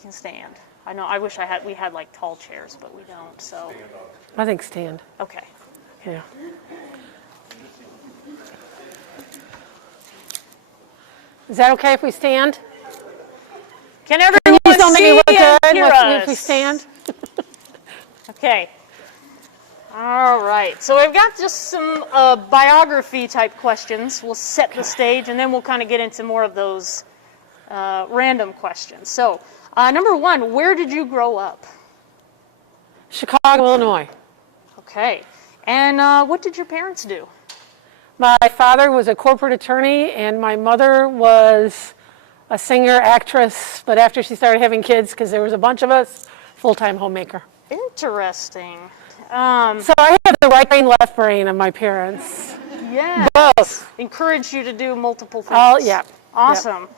can stand. I know. I wish we had like tall chairs, but we don't. So. I think stand. Okay. Yeah. Is that okay if we stand? Can everyone Don't make me see look and good hear if we us? stand. Okay. All right. So we've got just some biography type questions. We'll set the stage, and then we'll kind of get into more of those random questions. So, number one, where did you grow up? Chicago, Illinois. Okay. And what did your parents do? My father was a corporate attorney, and my mother was a singer, actress, but after she started having kids, because there was a bunch of us, full-time homemaker. Interesting. So I have the right brain, left brain of my parents. Yeah. Both. Encourage you to do multiple things. Oh, yeah. Awesome.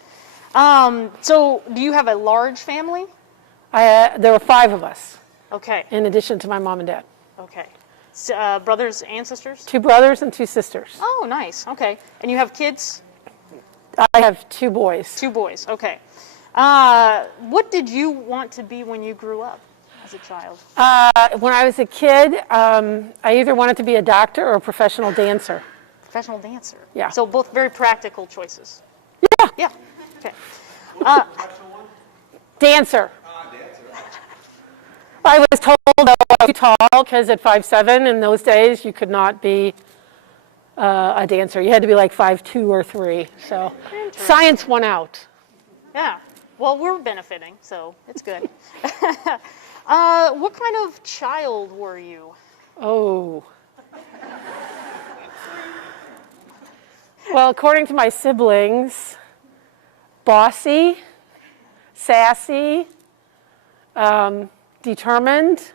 Yep. So do you have a large family? There were 5 of us, Okay. in addition to my mom and dad. Okay. So, brothers and sisters? 2 brothers and 2 sisters. Oh, nice. Okay. And you have kids? I have 2 boys. 2 boys. Okay. What did you want to be when you grew up as a child? When I was a kid, I either wanted to be a doctor or a professional dancer. Professional dancer. Yeah. So both very practical choices. Yeah. Yeah. Okay. Dancer. I was told I was too tall because at 5'7" in those days you could not be a dancer. You had to be like 5'2" or 3. So science won out. Yeah. Well, we're benefiting, so it's good. What kind of child were you? Oh. Well, according to my siblings, bossy, sassy, determined,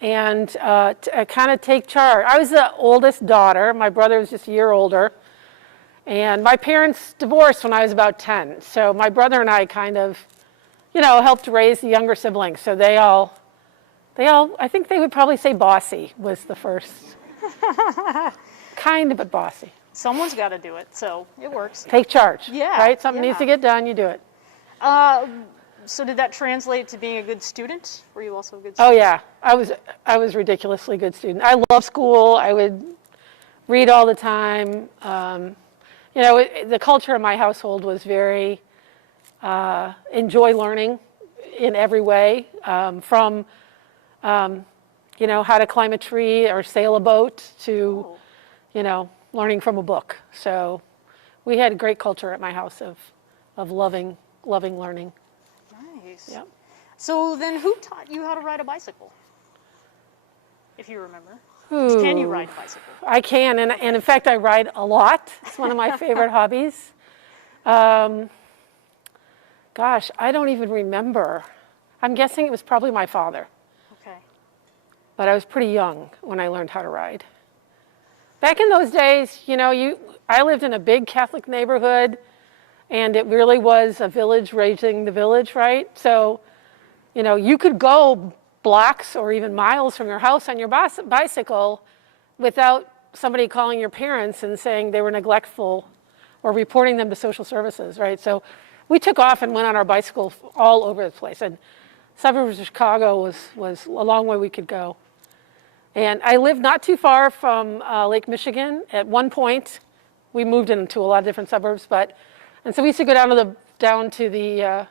and kind of take charge. I was the oldest daughter. My brother was just a year older. And my parents divorced when I was about 10. So my brother and I kind of, helped raise the younger siblings. So they all, I think they would probably say bossy was the first. Kind of, but bossy. Someone's got to do it, so it works. Take charge. Yeah. Right? Something needs to get done, you do it. So did that translate to being a good student? Were you also a good Oh, student? yeah. I was ridiculously good student. I loved school. I would read all the time. The culture of my household was very enjoy learning in every way, from how to climb a tree or sail a boat to, learning from a book. So we had a great culture at my house of loving learning. Nice. Yep. So then who taught you how to ride a bicycle? If you remember. Ooh. Can you ride a bicycle? I can, and in fact, I ride a lot. It's one of my favorite hobbies. Gosh, I don't even remember. I'm guessing it was probably my father. Okay. But I was pretty young when I learned how to ride. Back in those days, I lived in a big Catholic neighborhood, and it really was a village raising the village, right? So, you could go blocks or even miles from your house on your bicycle without somebody calling your parents and saying they were neglectful or reporting them to social services, right? So we took off and went on our bicycle all over the place. And suburbs of Chicago was a long way we could go. And I lived not too far from Lake Michigan. At one point, we moved into a lot of different suburbs, and so we used to go down to the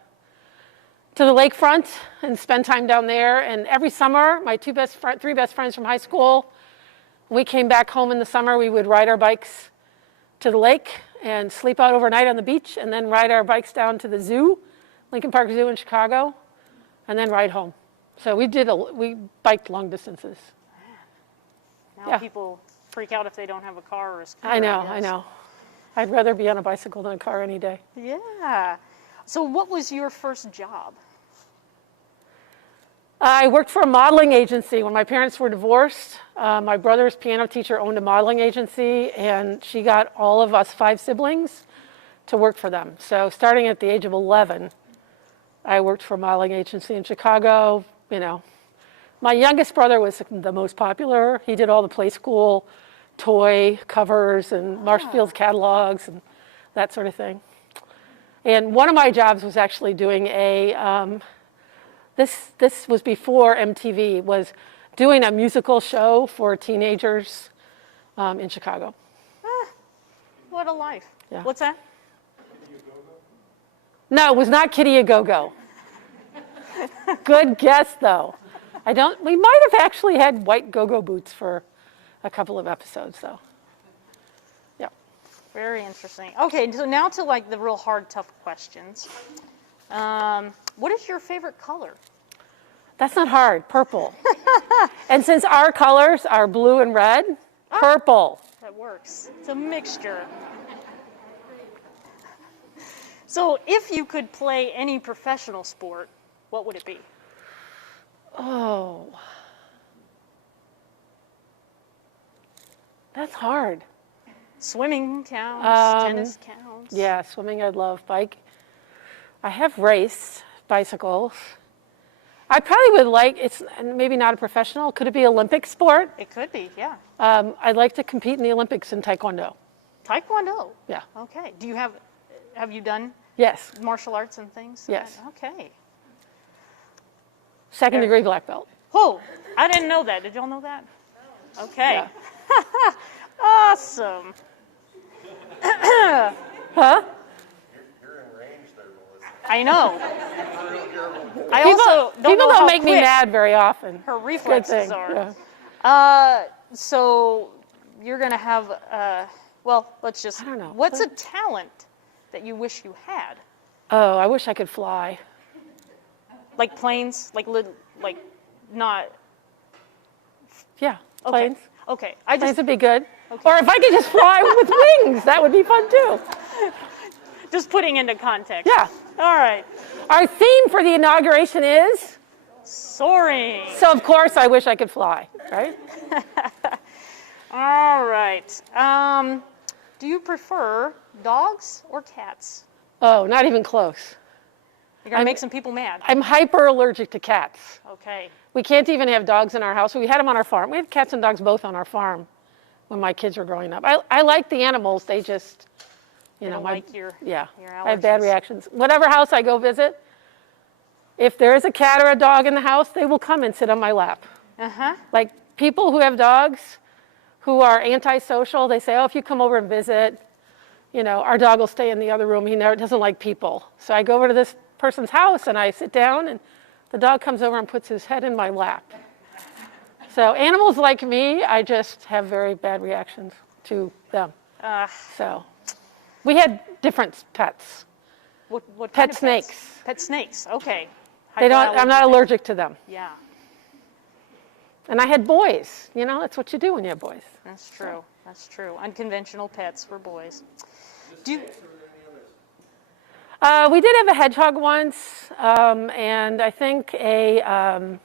lakefront and spend time down there. And every summer, my 3 best friends from high school, when we came back home in the summer, we would ride our bikes to the lake and sleep out overnight on the beach, and then ride our bikes down to the zoo, Lincoln Park Zoo in Chicago, and then ride home. So we biked long distances. Now people freak out if they don't have a car or a scooter. I know. I'd rather be on a bicycle than a car any day. Yeah. So what was your first job? I worked for a modeling agency when my parents were divorced. My brother's piano teacher owned a modeling agency, and she got all of us 5 siblings to work for them. So starting at the age of 11, I worked for a modeling agency in Chicago. My youngest brother was the most popular. He did all the Play School toy covers and Marshfield's catalogs and that sort of thing. And one of my jobs was actually doing this was before MTV, was doing a musical show for teenagers in Chicago. What a life. Yeah. What's that? No, it was not Kitty A Go-Go. Good guess, though. We might have actually had white go-go boots for a couple of episodes, though. Yeah. Very interesting. Okay, so now to like the real hard, tough questions. What is your favorite color? That's not hard. Purple. And since our colors are blue and red, purple. That works. It's a mixture. So if you could play any professional sport, what would it be? Oh. That's hard. Swimming counts, tennis counts. Yeah, swimming I'd love. Bike. I have raced bicycles. I probably would like, it's maybe not a professional, could it be Olympic sport? It could be, yeah. I'd like to compete in the Olympics in Taekwondo. Taekwondo? Yeah. Okay. Have you done Yes. martial arts and things? Yes. Okay. Second degree black belt. Whoa, I didn't know that. Did y'all know that? Okay. Yeah. Awesome. Huh? You're in range there, Melissa. I know. People know how don't make me quick mad very often. her Good reflexes thing. are. Yeah. So you're going to have, let's just, I don't know. What's a talent that you wish you had? Oh, I wish I could fly. Like planes? Like not, Yeah, okay. planes. Okay. Planes would be good. Okay. Or if I could just fly with wings, that would be fun too. Just putting into context. Yeah. All right. Our theme for the inauguration is, Soaring. so of course I wish I could fly, right? All right. Do you prefer dogs or cats? Oh, not even close. You're going to make some people mad. I'm hyper allergic to cats. Okay. We can't even have dogs in our house. We had them on our farm. We had cats and dogs both on our farm when my kids were growing up. I like the animals. They just, Don't like your I have bad allergies. reactions. Whatever house I go visit, if there is a cat or a dog in the house, they will come and sit on my lap. Uh-huh. Like people who have dogs who are antisocial, they say, oh, if you come over and visit, our dog will stay in the other room. He doesn't like people. So I go over to this person's house and I sit down and the dog comes over and puts his head in my lap. So animals like me, I just have very bad reactions to them. So we had different pets. What Pet kind of pets? snakes. Pet snakes. Okay. I'm not allergic to them. Yeah, And I had boys. That's what you do when you have boys. that's true. That's true. Unconventional pets for boys. We did have a hedgehog once, and I think a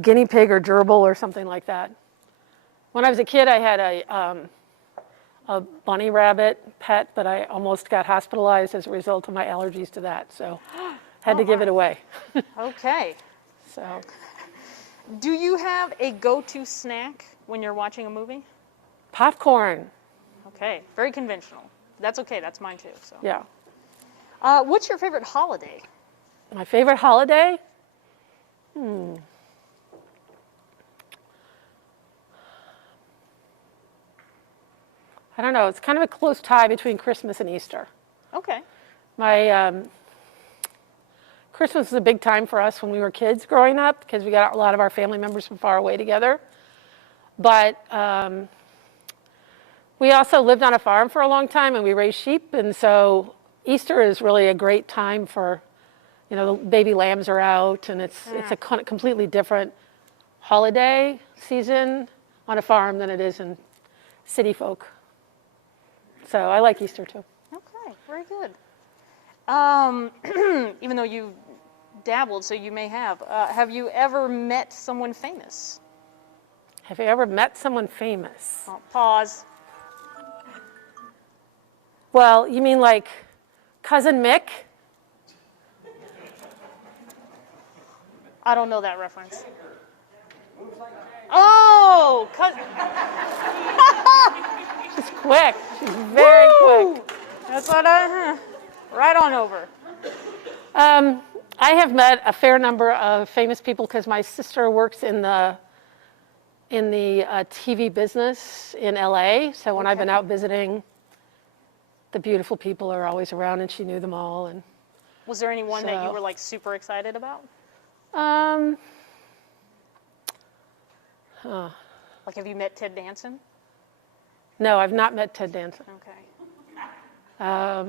guinea pig or gerbil or something like that. When I was a kid, I had a bunny rabbit pet, but I almost got hospitalized as a result of my allergies to that, so had to give it away. Okay. So, Do you have a go-to snack when you're watching a movie? popcorn, Okay. Very conventional. That's okay. That's mine too. So. yeah. What's your favorite holiday? My favorite holiday? I don't know. It's kind of a close tie between Christmas and Easter. Okay. My Christmas was a big time for us when we were kids growing up because we got a lot of our family members from far away together. But we also lived on a farm for a long time and we raised sheep, and so Easter is really a great time for, the baby lambs are out, and it's a completely different holiday season on a farm than it is in city folk. So I like Easter too. Okay. Very good. Even though you dabbled, so you may have you ever met someone famous? Have you ever met someone famous? Oh, pause. Well, you mean like Cousin Mick? I don't know that reference. Oh, She's quick. She's very Woo! quick. That's what right on over. I have met a fair number of famous people because my sister works in the TV business in LA. So when I've been out visiting, the beautiful people are always around, and she knew them all. And Was there anyone that you were like super excited about? Like, have you met Ted Danson? No, I've not met Ted Danson. Okay. I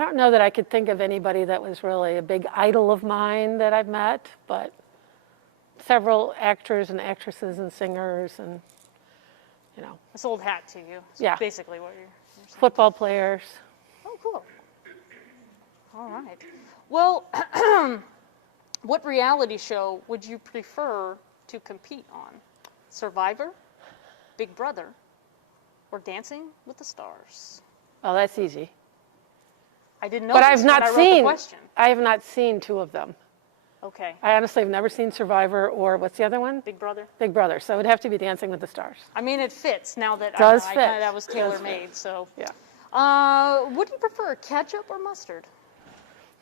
don't know that I could think of anybody that was really a big idol of mine that I've met, but several actors and actresses and singers and, It's old hat to you. That's Yeah. basically what you're saying. football players. Oh, cool. All right. Well, what reality show would you prefer to compete on? Survivor, Big Brother, or Dancing with the Stars? Oh, that's easy. I didn't know But this I've when not I wrote seen. the question. I have not seen two of them. Okay. I honestly have never seen Survivor or what's the other one? Big Brother. Big Brother. So it would have to be Dancing with the Stars. I mean, it fits now that Does I fit. that was Does tailor-made. So, Yeah. What do you prefer, ketchup or mustard?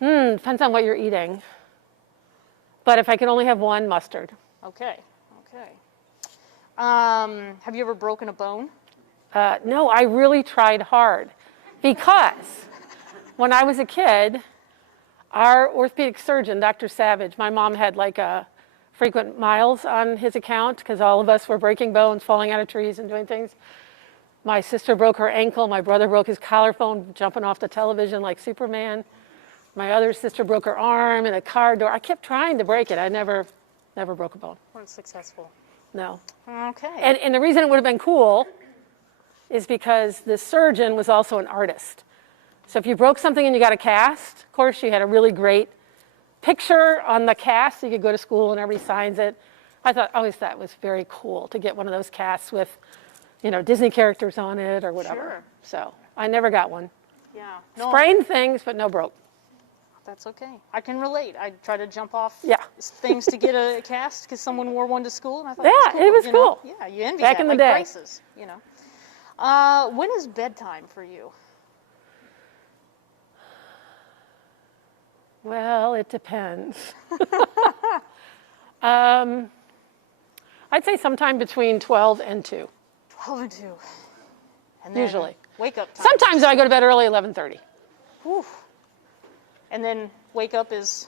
Depends on what you're eating. But if I can only have one, mustard. Okay. Okay. Have you ever broken a bone? No, I really tried hard because when I was a kid, our orthopedic surgeon, Dr. Savage, my mom had like a frequent miles on his account because all of us were breaking bones, falling out of trees and doing things. My sister broke her ankle. My brother broke his collarbone jumping off the television like Superman. My other sister broke her arm in a car door. I kept trying to break it. I never broke a bone. Weren't successful. No. Okay. And the reason it would have been cool is because the surgeon was also an artist. So if you broke something and you got a cast, of course, you had a really great picture on the cast. So you could go to school and everybody signs it. I always thought it was very cool to get one of those casts with, Disney characters on it or whatever. Sure. So I never got one. Yeah. No, Sprained things, but no broke. that's okay. I can relate. I tried to jump off Yeah. things to get a cast because someone wore one to school, and I thought, Yeah, it was you know? cool. Yeah, you envy Back that, in the like day. prices, When is bedtime for you? Well, it depends. I'd say sometime between 12 and 2. 12 and 2. And then Usually. wake up time. Sometimes I go to bed early, 11:30. Whew. And then wake up is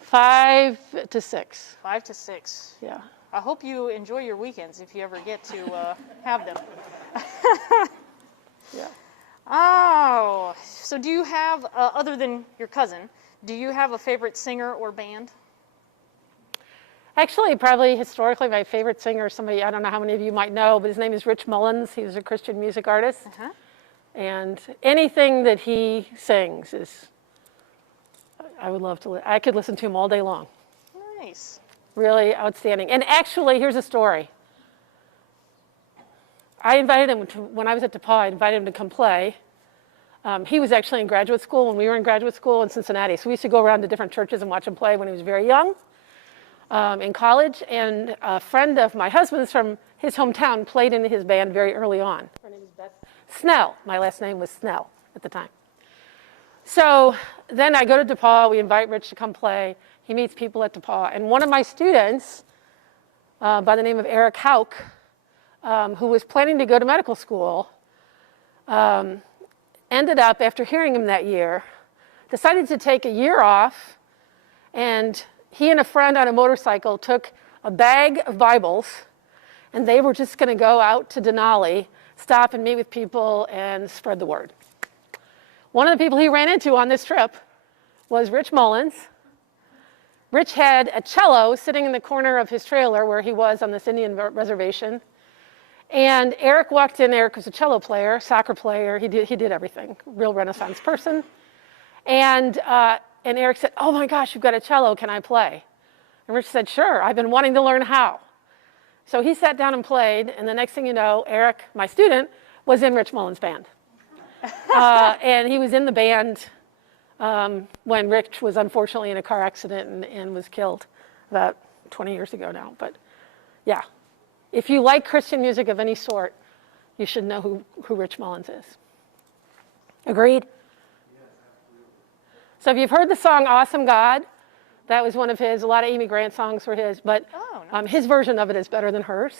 5 to 6. 5 to 6. Yeah. I hope you enjoy your weekends if you ever get to have them. Yeah. Oh, so do you have, other than your cousin, do you have a favorite singer or band? Actually, probably historically, my favorite singer is somebody, I don't know how many of you might know, but his name is Rich Mullins. He was a Christian music artist. Uh-huh. And anything that he sings is, I would love to, I could listen to him all day long. Nice. Really outstanding. And actually, here's a story. I invited him to, when I was at DePaul, I invited him to come play. He was actually in graduate school when we were in graduate school in Cincinnati. So we used to go around to different churches and watch him play when he was very young in college. And a friend of my husband's from his hometown played in his band very early on. Her name is Beth Snell. My last name was Snell at the time. So then I go to DePaul. We invite Rich to come play. He meets people at DePaul. And one of my students, by the name of Eric Hauk, who was planning to go to medical school, ended up, after hearing him that year, decided to take a year off, and he and a friend on a motorcycle took a bag of Bibles, and they were just going to go out to Denali, stop and meet with people and spread the word. One of the people he ran into on this trip was Rich Mullins. Rich had a cello sitting in the corner of his trailer where he was on this Indian reservation. And Eric walked in. Eric was a cello player, soccer player. He did everything. Real Renaissance person. And Eric said, "Oh my gosh, you've got a cello. Can I play?" And Rich said, "Sure. I've been wanting to learn how." So he sat down and played. And the next thing you know, Eric, my student, was in Rich Mullins' band. And he was in the band when Rich was unfortunately in a car accident and was killed about 20 years ago now. But yeah. if you like Christian music of any sort, you should know who Rich Mullins is. Agreed? So if you've heard the song Awesome God, that was one of his. A lot of Amy Grant songs were his, but nice. his version of it is better than hers.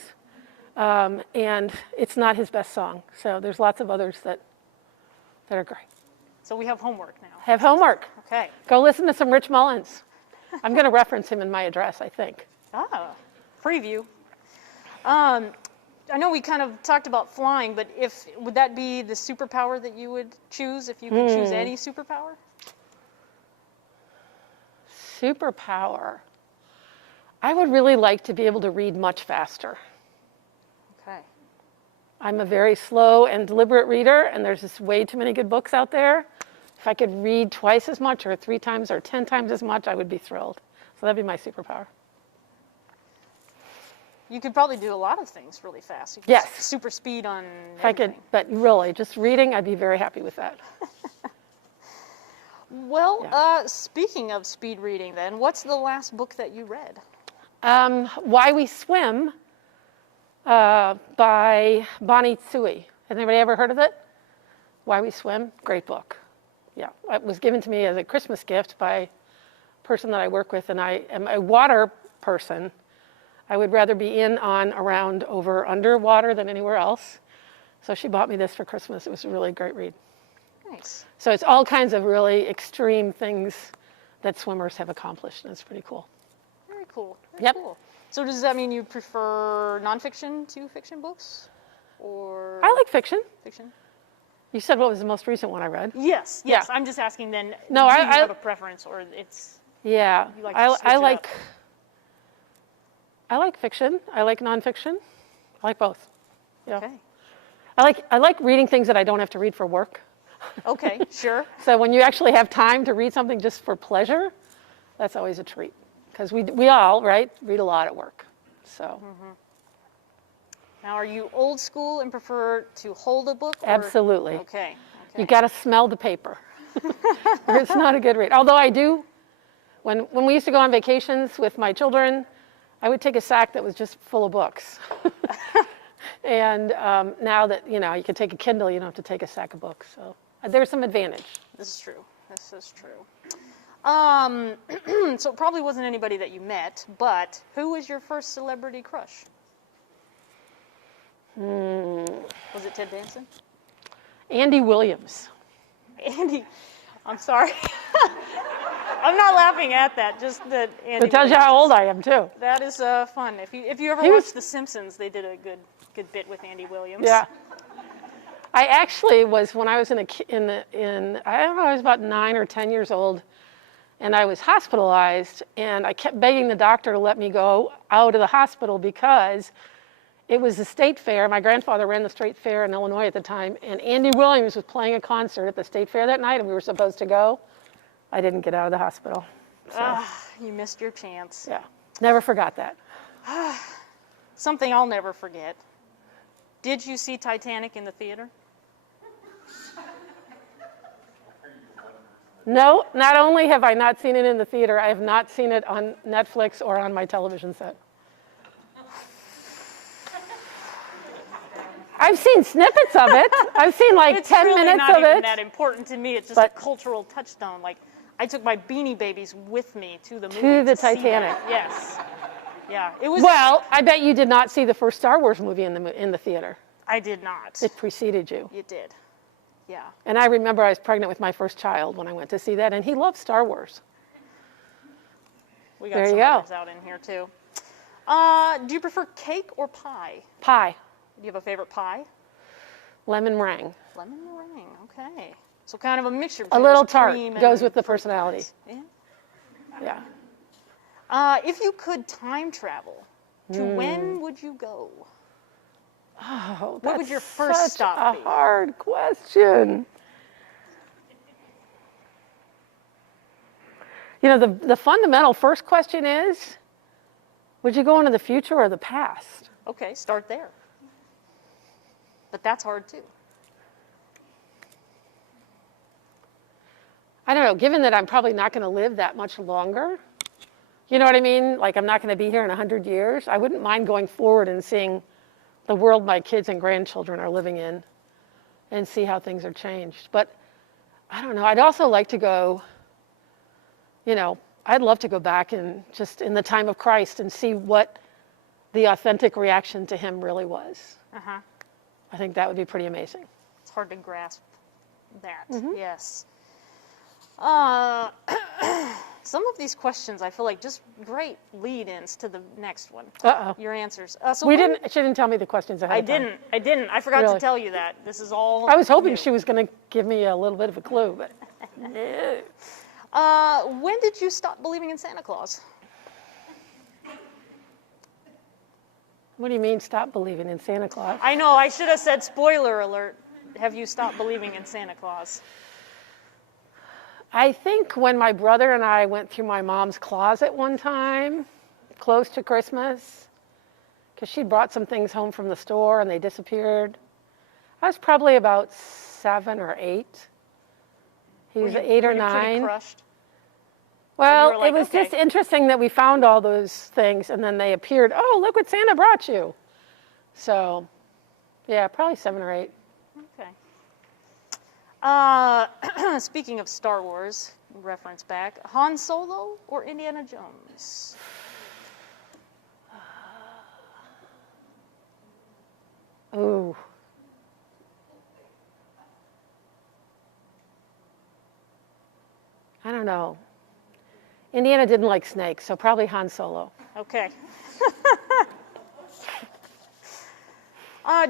And it's not his best song. So there's lots of others that are great. So we have homework now. Have homework. Okay. Go listen to some Rich Mullins. I'm going to reference him in my address, I think. Preview. I know we kind of talked about flying, but would that be the superpower that you would choose if you could choose any superpower? Superpower. I would really like to be able to read much faster. Okay. I'm a very slow and deliberate reader, and there's just way too many good books out there. If I could read twice as much or 3 times or 10 times as much, I would be thrilled. So that'd be my superpower. You could probably do a lot of things really fast. You could Yes. Super speed on If I could, but really, just reading, I'd be very happy with that. Well, speaking of speed reading then, what's the last book that you read? Why We Swim by Bonnie Tsui. Has anybody ever heard of it? Why We Swim? Great book. Yeah, it was given to me as a Christmas gift by a person that I work with, and I am a water person. I would rather be in, on, around, over, underwater than anywhere else. So she bought me this for Christmas. It was a really great read. Nice. So it's all kinds of really extreme things that swimmers have accomplished, and it's pretty cool. Very cool. Very Yep. cool. So does that mean you prefer nonfiction to fiction books? Or I like fiction. fiction? You said what was the most recent one I read? Yes. Yeah. I'm just asking then, No, do you I have a preference or it's... Yeah, You like to switch it up. I like fiction. I like nonfiction. I like both. Yeah. Okay. I like reading things that I don't have to read for work. Okay, sure. So when you actually have time to read something just for pleasure, that's always a treat. Because we all, right, read a lot at work. So Now, are you old school and prefer to hold a book? Or... absolutely. Okay. You got to smell the paper. Or it's not a good read. Although I do, when we used to go on vacations with my children, I would take a sack that was just full of books. And now that, you can take a Kindle, you don't have to take a sack of books. So there's some advantage. This is true. This is true. So it probably wasn't anybody that you met, but who was your first celebrity crush? Was it Ted Danson? Andy Williams. Andy, I'm sorry. I'm not laughing at that, just that Andy It tells you how old I am, too. That is fun. If you ever He was- watched The Simpsons, they did a good bit with Andy Williams. Yeah. I actually was, when I was I don't know, I was about 9 or 10 years old, and I was hospitalized, and I kept begging the doctor to let me go out of the hospital because it was the state fair. My grandfather ran the state fair in Illinois at the time, and Andy Williams was playing a concert at the state fair that night, and we were supposed to go. I didn't get out of the hospital. So, You missed your chance. yeah, never forgot that. Something I'll never forget. Did you see Titanic in the theater? No, not only have I not seen it in the theater, I have not seen it on Netflix or on my television set. I've seen snippets of it. I've seen like It's 10 really minutes not of even it. that important to me. It's just But- a cultural touchstone. Like, I took my Beanie Babies with me to the movie. To the see that. Titanic. Yes. Yeah. It was. Well, I bet you did not see the first Star Wars movie in the theater. I did not. It preceded you. You did. Yeah. And I remember I was pregnant with my first child when I went to see that, and he loved Star Wars. We got There some you go. others out in here too. Do you prefer cake or pie? Pie, Do you have a favorite pie? lemon meringue. Lemon meringue. Okay. So kind of a mixture. A between little those tart cream goes and with the fruit personality. pies. Yeah. Yeah. If you could time travel, to when would you go? Oh, What would that's your first such stop a be? hard question. The fundamental first question is, would you go into the future or the past? Okay, start there. But that's hard too. I don't know, given that I'm probably not going to live that much longer, You know what I mean? Like, I'm not going to be here in 100 years. I wouldn't mind going forward and seeing the world my kids and grandchildren are living in and see how things are changed. But I don't know. I'd also like to go, I'd love to go back and just in the time of Christ and see what the authentic reaction to him really was. Uh-huh. I think that would be pretty amazing. It's hard to grasp that. Mm-hmm. Yes. Some of these questions I feel like just great lead-ins to the next one. Uh-oh. Your answers. She didn't tell me the questions ahead of time. I didn't. I forgot Really? to tell you that. This is all I was hoping new. she was going to give me a little bit of a clue, but no. When did you stop believing in Santa Claus? What do you mean stop believing in Santa Claus? I know, I should have said spoiler alert. Have you stopped believing in Santa Claus? I think when my brother and I went through my mom's closet one time, close to Christmas, because she brought some things home from the store and they disappeared. I was probably about 7 or 8. He was 8 or Were you pretty 9. crushed? Well, you were like, it was okay. just interesting that we found all those things and then they appeared. Oh, look what Santa brought you. So, yeah, probably 7 or 8. Okay. Speaking of Star Wars, reference back, Han Solo or Indiana Jones? Ooh. I don't know. Indiana didn't like snakes, so probably Han Solo. Okay.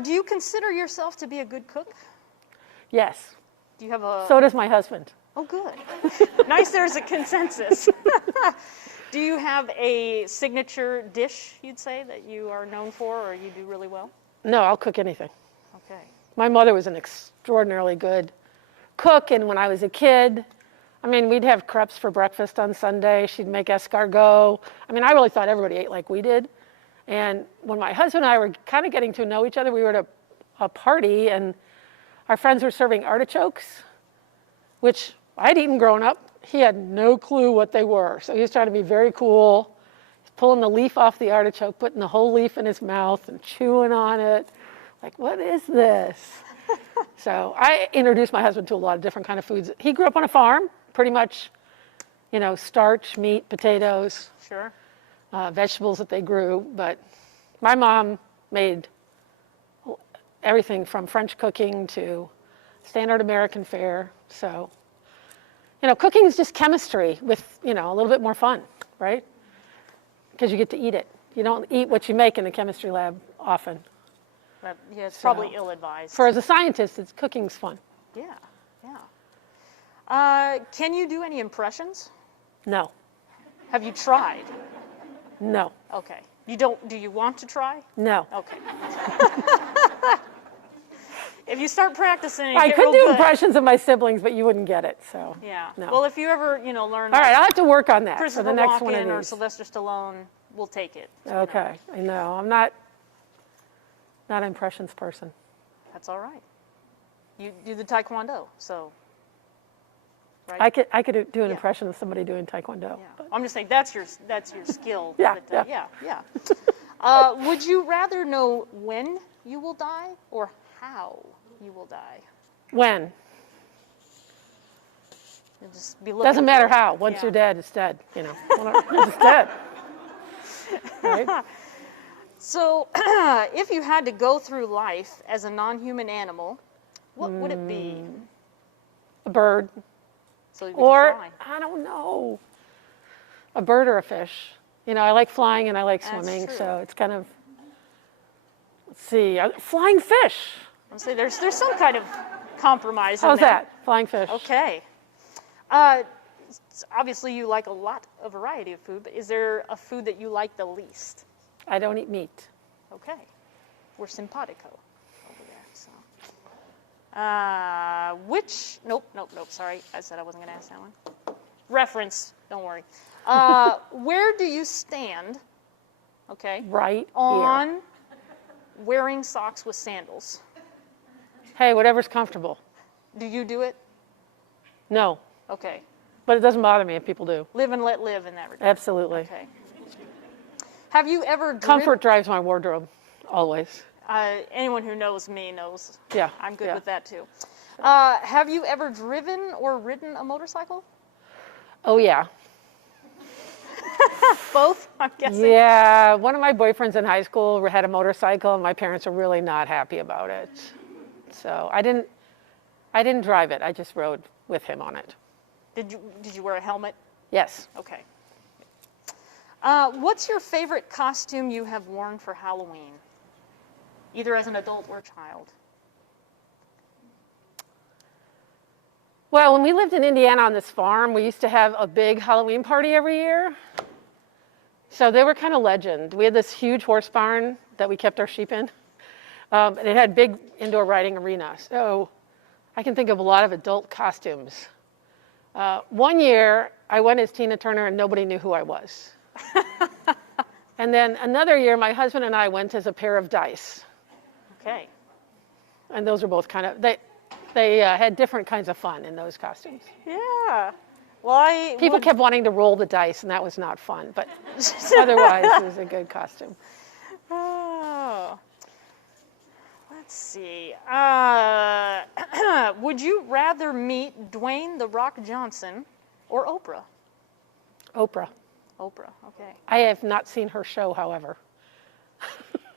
Do you consider yourself to be a good cook? Yes. Do you have a... So does my husband. Oh, good. Nice, there's a consensus. Do you have a signature dish, you'd say, that you are known for or you do really well? No, I'll cook anything. Okay. My mother was an extraordinarily good cook, and when I was a kid, I mean, we'd have crepes for breakfast on Sunday. She'd make escargot. I mean, I really thought everybody ate like we did. And when my husband and I were kind of getting to know each other, we were at a party, and our friends were serving artichokes, which I'd eaten growing up. He had no clue what they were. So he was trying to be very cool. He's pulling the leaf off the artichoke, putting the whole leaf in his mouth and chewing on it. Like, what is this? So I introduced my husband to a lot of different kind of foods. He grew up on a farm, pretty much, starch, meat, potatoes, Sure. vegetables that they grew. But my mom made everything from French cooking to standard American fare. So, cooking is just chemistry with, a little bit more fun, right? Because you get to eat it. You don't eat what you make in the chemistry lab often. Yeah, it's probably ill-advised. As a scientist, cooking's fun. Yeah, yeah. Can you do any impressions? No, Have you tried? no, Okay. Do you want to try? no. Okay. If you start practicing, you I get could real do good. impressions of my siblings, but you wouldn't get it, so. Yeah. No. Well, if you ever, learn All right, I'll have to work on that for Christopher the next one Walken of or these. Sylvester Stallone, we'll take it. Okay, I know. I'm not an impressions person. That's all right. You do the Taekwondo, so. Right? I could do an Yeah. impression of somebody doing Taekwondo. Yeah. But I'm just saying that's your skill. Yeah, But, yeah. yeah. Would you rather know when you will die or how you will die? when? You'll just be looking Doesn't matter for it. how. Once Yeah. you're dead, it's dead. It's dead. Right? So, if you had to go through life as a non-human animal, what would it be? A bird. So you Or, could fly. I don't know, a bird or a fish. I like flying and I like That's swimming, true. so it's kind of, let's see, flying fish. I'm saying there's some kind of compromise in How's there. that? Flying fish. Okay. Obviously, you like a variety of food, but is there a food that you like the least? I don't eat meat. Okay. We're simpatico over there. So. Nope, sorry. I said I wasn't going to ask that one. Reference, don't worry. Where do you stand, okay, Right on here. wearing socks with sandals? Hey, whatever's comfortable. Do you do it? No. Okay. But it doesn't bother me if people do. Live and let live in that regard. Absolutely. Okay. Have you ever Comfort drives my wardrobe, always. anyone who knows me knows Yeah. I'm good yeah. with that too. Have you ever driven or ridden a motorcycle? Oh, yeah. Both, I'm guessing. Yeah, one of my boyfriends in high school had a motorcycle, and my parents were really not happy about it. So I didn't drive it. I just rode with him on it. Did you wear a helmet? Yes. Okay. What's your favorite costume you have worn for Halloween, either as an adult or child? Well, when we lived in Indiana on this farm, we used to have a big Halloween party every year. So they were kind of legend. We had this huge horse barn that we kept our sheep in. And it had big indoor riding arena. So I can think of a lot of adult costumes. One year, I went as Tina Turner and nobody knew who I was. And then another year, my husband and I went as a pair of dice. Okay. And those were both kind of, they had different kinds of fun in those costumes. Yeah. Well, People kept wanting to roll the dice, and that was not fun. But otherwise, it was a good costume. Oh. Let's see. Would you rather meet Dwayne "The Rock" Johnson or Oprah? Oprah. Oprah, okay. I have not seen her show, however.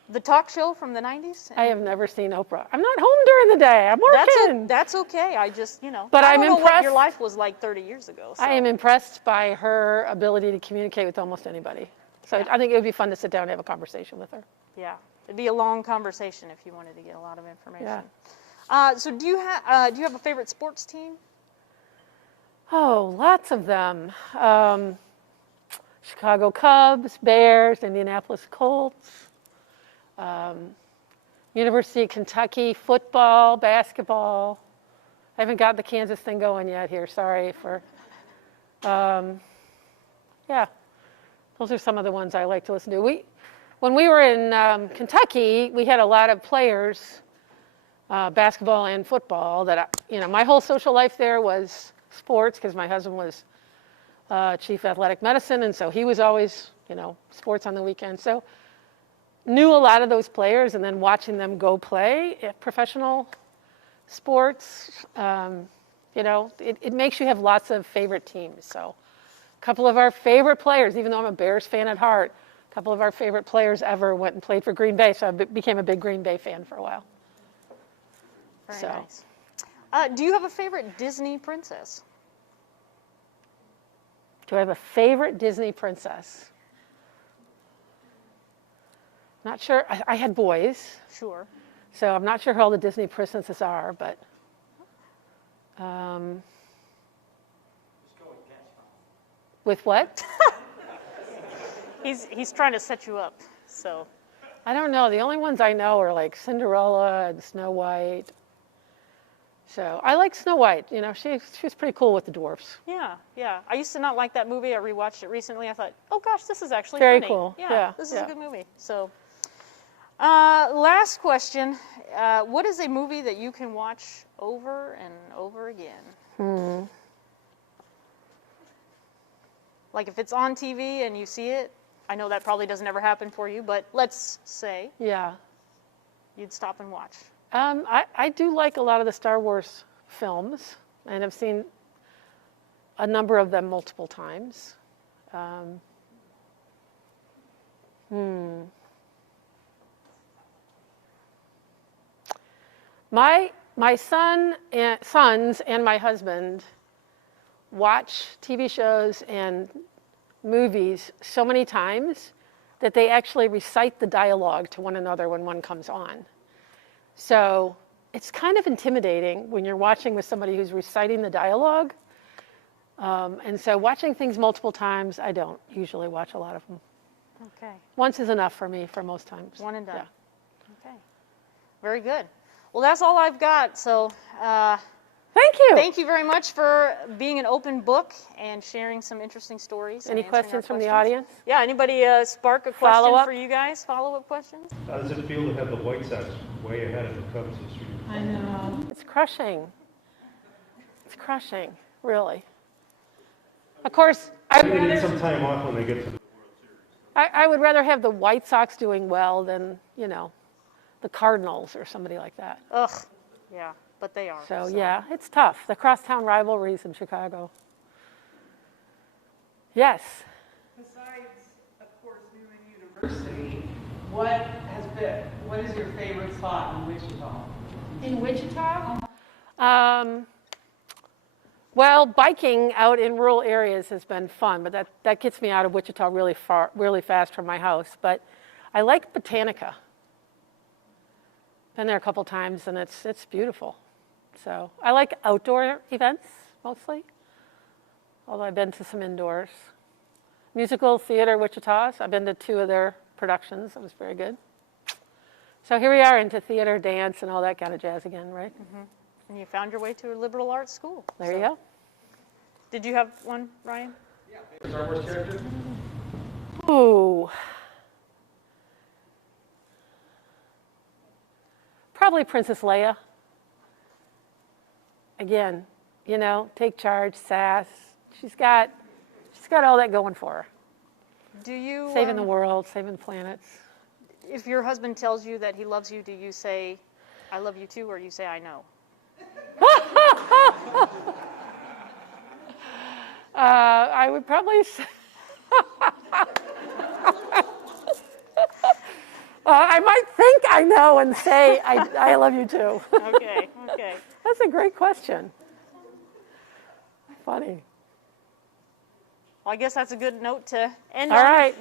The talk show from the 90s? I have never seen Oprah. I'm not home during the day. I'm working. That's okay. I just, But I I'm don't know what your impressed. life was like 30 years ago. So. I am impressed by her ability to communicate with almost anybody. So I think it would be fun to sit down and have a conversation with her. Yeah. It'd be a long conversation if you wanted to get a lot of information. Yeah. So do you have a favorite sports team? Oh, lots of them. Chicago Cubs, Bears, Indianapolis Colts, University of Kentucky, football, basketball. I haven't got the Kansas thing going yet here, sorry for, yeah, those are some of the ones I like to listen to. When we were in Kentucky, we had a lot of players, basketball and football, that, my whole social life there was sports because my husband was chief athletic medicine, and so he was always, sports on the weekend. So knew a lot of those players, and then watching them go play professional sports, it makes you have lots of favorite teams. So a couple of our favorite players, even though I'm a Bears fan at heart, a couple of our favorite players ever went and played for Green Bay, so I became a big Green Bay fan for a while. Very nice. Do you have a favorite Disney princess? Do I have a favorite Disney princess? Not sure. I had boys. Sure. So I'm not sure who all the Disney princesses are, but. With what? He's trying to set you up, so. I don't know. The only ones I know are like Cinderella and Snow White. So I like Snow White. She was pretty cool with the dwarfs. Yeah. I used to not like that movie. I rewatched it recently. I thought, oh gosh, this is actually very funny. cool. Yeah, this is a good movie. So, last question: what is a movie that you can watch over and over again? Like if it's on TV and you see it, I know that probably doesn't ever happen for you, but let's say you'd stop and watch. I do like a lot of the Star Wars films, and I've seen a number of them multiple times. My sons and my husband watch TV shows and movies so many times that they actually recite the dialogue to one another when one comes on. So it's kind of intimidating when you're watching with somebody who's reciting the dialogue. And so watching things multiple times, I don't usually watch a lot of them. Okay. Once is enough for me for most times. One and done. Yeah. Okay. Very good. Well, that's all I've got. So thank you. Thank you very much for being an open book and sharing some interesting stories. Any questions from the audience? Yeah, anybody spark a question Follow-up? for you guys? Follow-up questions? How does it feel to have the White Sox way ahead of the Cubs this year? I know. It's crushing. It's crushing, really. Of course, They need some time off when they get to the World Series. I would rather have the White Sox doing well than, the Cardinals or somebody like that. Ugh, yeah, but they are. So, yeah, it's tough. The crosstown rivalries in Chicago. Yes. Besides, of course, Newman University, what is your favorite spot in Wichita? In Wichita? Well, biking out in rural areas has been fun, but that gets me out of Wichita really fast from my house. But I like Botanica. Been there a couple times, and it's beautiful. So I like outdoor events mostly, although I've been to some indoors. Musical theater Wichita, so I've been to 2 of their productions. It was very good. So here we are into theater, dance, and all that kind of jazz again, right? And you found your way to a liberal arts school. There you go. Did you have one, Ryan? Star Wars character? Ooh. Probably Princess Leia. Again, take charge, sass. She's got all that going for her. Do you Saving the world, saving planets. If your husband tells you that he loves you, do you say, "I love you too," or you say, "I know"? I would probably say, I might think I know and say, I love you too. Okay. That's a great question. Funny. Well, I guess that's a good note to end All on. right.